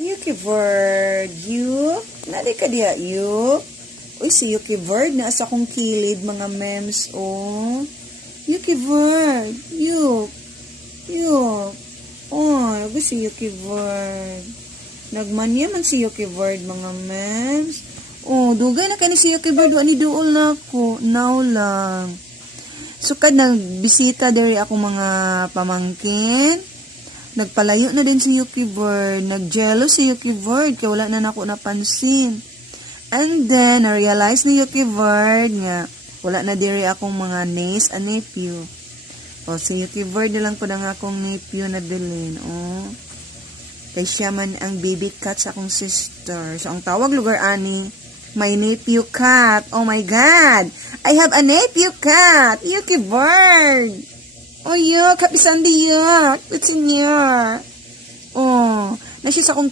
Yuki Bird, you? Nari ka diha, you? Uy, si Yuki Bird, nasa kong kilid, mga memes, oh. Yuki Bird, you? Oh, gusto si Yuki Bird. Nagmanya man si Yuki Bird, mga memes. Oh, dugay na ka ni si Yuki Bird, wani duol na ako. Now lang. So, kad nagbisita diri ako mga pamangkin. Nagpalayo na din si Yuki Bird. Nag-jealous si Yuki Bird kaya wala na ako napansin. And then, na-realize ni Yuki Bird nga wala na diri akong mga niece and nephew. O, si Yuki Bird na lang po na nga akong nephew na bilin. O, kay siya man ang baby cat sa akong sister. So, ang tawag lugar ani, my nephew cat. Oh my God! I have a nephew cat! Yuki Bird! Oh, yuck! Kapisan di yuck! It's in yuck! Oh, nasis akong